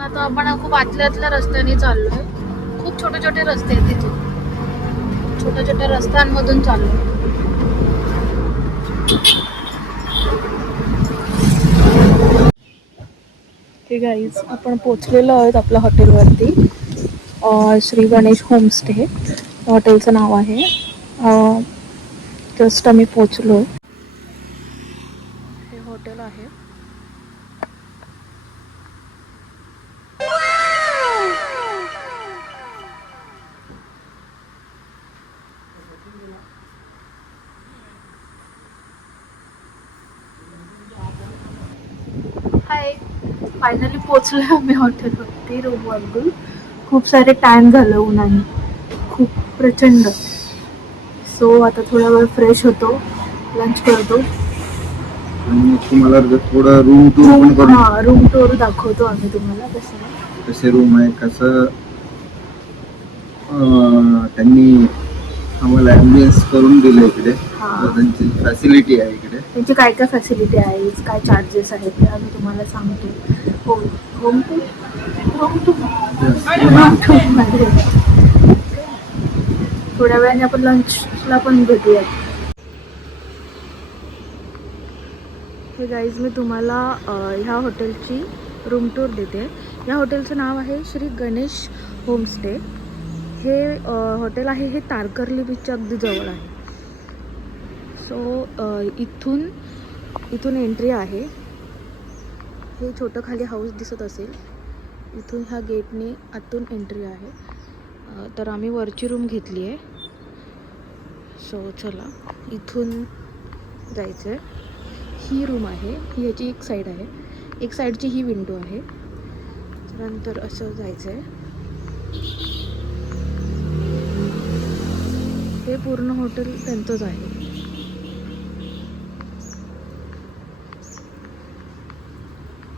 इथून आता आपण खूप आतल्या रस्त्याने चाललोय. खूप छोटे छोटे रस्ते आहेत तिथून, छोट्या छोट्या रस्त्यांमधून चाललोय. हे गाईज, आपण पोचलेलो आहोत आपल्या हॉटेलवरती. श्री गणेश होमस्टे हॉटेलचं नाव आहे. जस्ट आम्ही पोचलोय. हे हॉटेल आहे. हाय, फायनली पोचलोय आम्ही हॉटेलवरती, रूमवरून. खूप सारे टाइम झालं उन्हाने, खूप प्रचंड. सो आता थोडा वेळ फ्रेश होतो, लंच करतो आणि तुम्हाला थोडं रूम टूर पण करू. रूम टूर दाखवतो आम्ही तुम्हाला. कसे रूम आहे, कसं त्यांनी आम्हाला ॲम्बियन्स करून दिलं इकडे. त्यांची फॅसिलिटी आहे इकडे, त्यांची काय काय फॅसिलिटी आहे, काय चार्जेस आहेत ते आम्ही तुम्हाला सांगतो. होम मध्ये थोड्या वेळाने आपण लंचला पण भेटूयात. हे गाईज, मी तुम्हाला ह्या हॉटेलची रूम टूर देते. या हॉटेलचं नाव आहे श्री गणेश होमस्टे. हे हॉटेल आहे, हे तारकर्ली बीचच्या अगदी जवळ आहे. सो इथून एंट्री आहे. हे छोटं खाली हाऊस दिसत असेल, इथून ह्या गेटने आतून एंट्री आहे. तर आम्ही वरची रूम घेतली आहे. सो चला, इथून जायचं आहे. ही रूम आहे, ही याची एक साईड आहे, एक साईडची ही विंडो आहे. नंतर असं जायचं आहे. हे पूर्ण हॉटेल त्यांचंच आहे.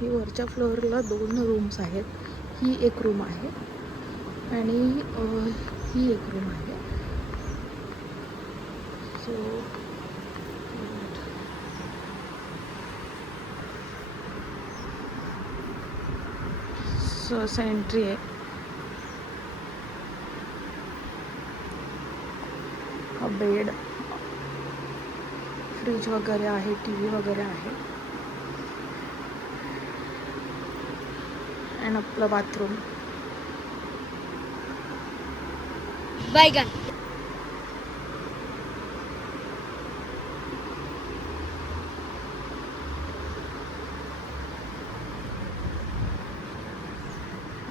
ही वरच्या फ्लोअरला 2 रूम्स आहेत. ही एक रूम आहे आणि ही एक रूम आहे. सो असं एंट्री आहे. हा बेड, फ्रीज वगैरे आहे, TV वगैरे आहे. आणि आपलं बाथरूम. बायगन.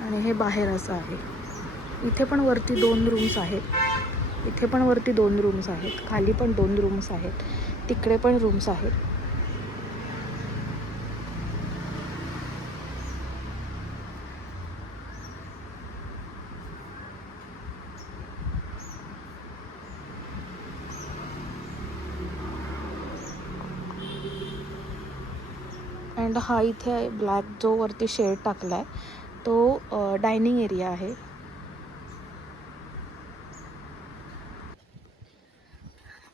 आणि हे बाहेर असं आहे. इथे पण वरती 2 रूम्स आहेत. इथे पण वरती 2 रूम्स आहेत. खाली पण 2 रूम्स आहेत. तिकडे पण रूम्स आहेत. अँड हा इथे ब्लॅक जो वरती शेड टाकला आहे तो डायनिंग एरिया आहे.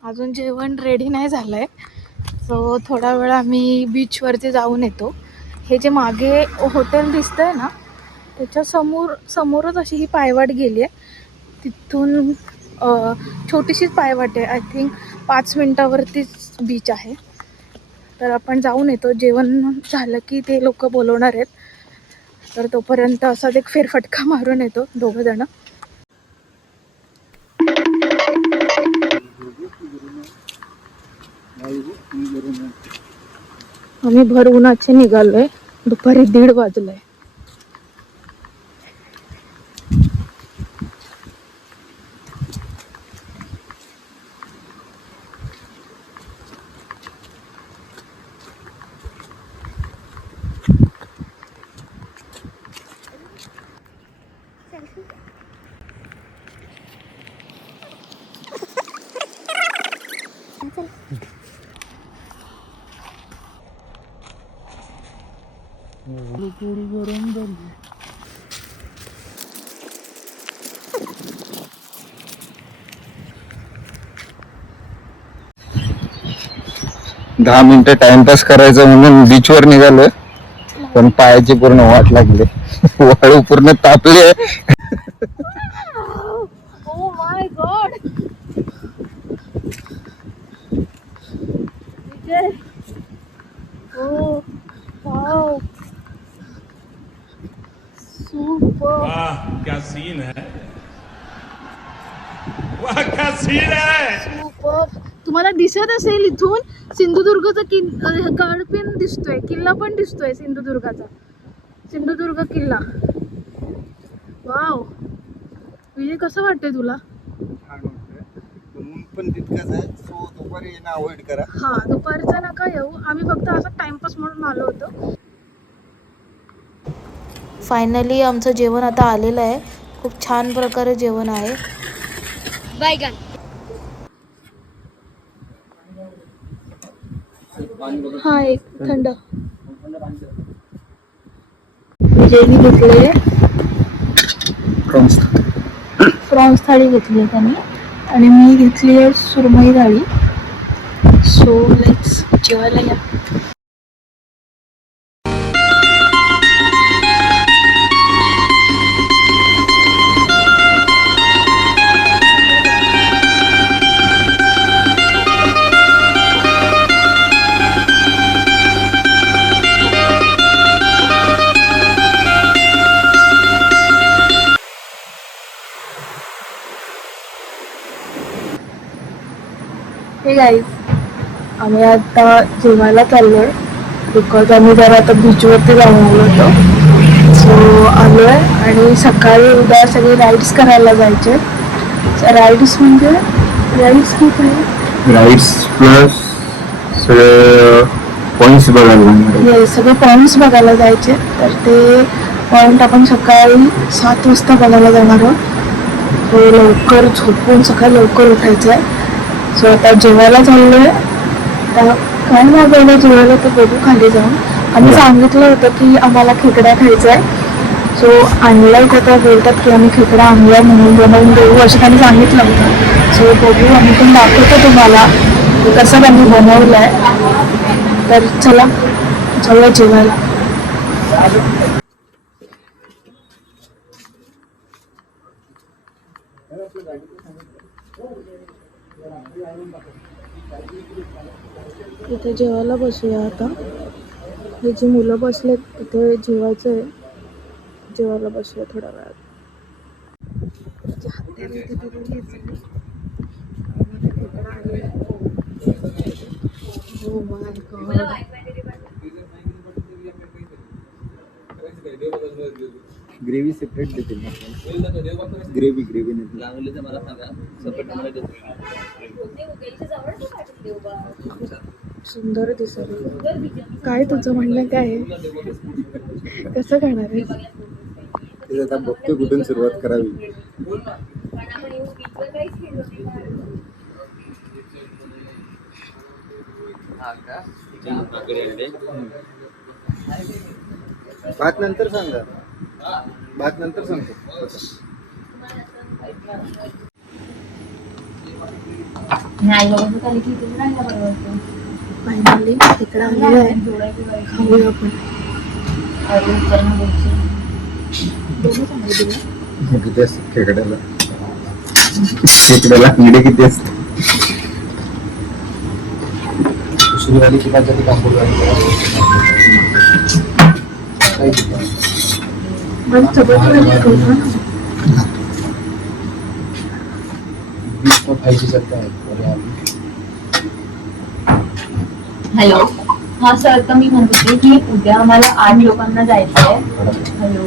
अजून जेवण रेडी नाही झालं आहे. सो थोडा वेळ आम्ही बीचवरती जाऊन येतो. हे जे मागे हॉटेल दिसतंय ना, त्याच्या समोरच अशी ही पायवाट गेली आहे. तिथून छोटीशीच पायवाट आहे. आय थिंक 5 मिनटावरतीच बीच आहे. तर आपण जाऊन येतो. जेवण झालं की ते लोक बोलवणार आहेत. तर तोपर्यंत असाच एक फेरफटका मारून येतो 2 जण. आम्ही भर उन्हाचे निघालोय. दुपारी 1:30 वाजले. गरम झाली. 10 मिनिटं टाइमपास करायचं म्हणून बीचवर निघालोय, पण पायाची पूर्ण वाट लागली. वाळू पूर्ण तापले. Oh my god. Vijay. Oh wow. Super. वाह क्या सीन है, वाह क्या सीन है. सुपर. तुम्हाला दिसत असेल इथून सिंधुदुर्गचा गड पण दिसतोय, किल्ला पण दिसतोय सिंधुदुर्गाचा. सिंधुदुर्ग किल्ला. वाव. विजय कसं वाटतंय तुला? ऊन पण तितकंच आहे, सो दुपारी येणं अवॉइड करा. हा दुपारचा नका येऊ, आम्ही फक्त असं टाइमपास म्हणून आलो होतो. फायनली आमचं जेवण आता आलेलं आहे. खूप छान प्रकारे जेवण आहे. बायगन. हा एक थंड. विजयने घेतले प्रॉन्स थाळी घेतली आहे त्यांनी, आणि मी घेतली आहे सुरमई थाळी. सो लेट्स जेवायला या. हे गाईज, आम्ही आता जेवायला चाललोय बिकॉज आम्ही जरा आता बीचवरती जाऊन आलो होतो. सो आलो आहे आणि सकाळी उद्या सगळे राईड्स करायला जायचे. राईड्स म्हणजे राईड्स की काय? राईड्स प्लस सगळे पॉइंट्स बघायला. हे सगळे पॉईंट्स बघायला जायचे. तर ते पॉईंट आपण सकाळी 7 वाजता बघायला जाणार आहोत. सो लवकर झोपून सकाळी लवकर उठायचं आहे. सो आता जेवायला चाललोय. आता काय मागवलं जेवायला ते बघू खाली जाऊन. आम्ही सांगितलं होतं की आम्हाला खेकडा खायचा आहे. सो आणलाय तर त्या बोलतात की आम्ही खेकडा आणलाय म्हणून बनवून देऊ असं त्यांनी सांगितलं होतं. सो बघू, आम्ही पण दाखवतो तुम्हाला कसं त्यांनी बनवलं आहे. तर चला जाऊया जेवायला. इथे जेवायला बसूया आता. हे जी मुलं बसलेत तिथे जेवायचं आहे. जेवायला बसूया थोड्या वेळात. Oh my God. Gravy separate देतील ना? ग्रेव्ही नाही लागली तर मला सांगा, सेपरेट मला देतो. सुंदर दिसत. काय तुझं म्हणणं काय आहे? कसं खाणार आहे? ते आता बघतोय कुठून सुरुवात करावी. भात नंतर सांगा, भात नंतर सांगतो. फायनली इकडे आलेलो आहे. खाऊया आपण. किती असतात खेकड्याला? खेकड्याला अंडे किती असतात? दुसरीवाली किंवा तरी हॅलो, हा सर, तर मी म्हणते की उद्या आम्हाला 8 लोकांना जायचं आहे. हॅलो.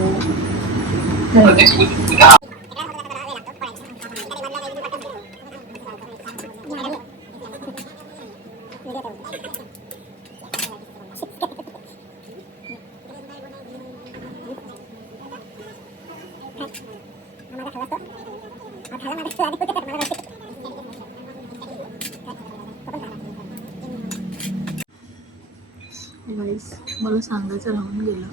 गाईस, मला सांगायचं राहून गेलं,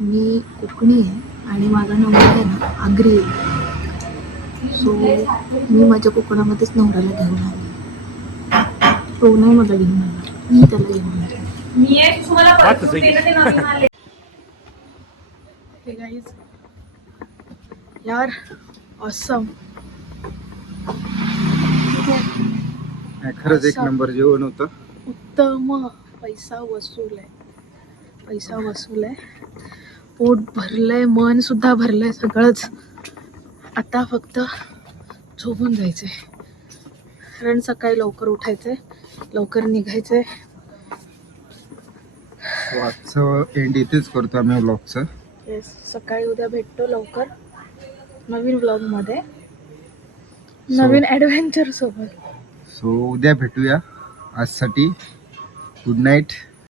मी कोकणी आहे आणि माझा नवरा आहे ना आगरी आहे. सो मी माझ्या कोकणामध्येच नवऱ्याला घेऊन आले. तो नाही मला घेऊन आला, मी त्याला घेऊन आले. हे गाईज यार ऑसम. खरंच एक नंबर जेवण होतं. उत्तम. पैसा वसूल आहे, पैसा वसूल आहे. पोट भरलंय, मन सुद्धा भरलंय, सगळंच. आता फक्त झोपून जायचंय, कारण सकाळी लवकर उठायचंय, लवकर निघायचंय. आजचं एंड इथेच करतो आम्ही व्लॉगचं. येस, सकाळी उद्या भेटतो लवकर नवीन व्लॉग मध्ये, नवीन ॲडव्हेंचर सोबत. सो उद्या भेटूया. आजसाठी गुड नाईट.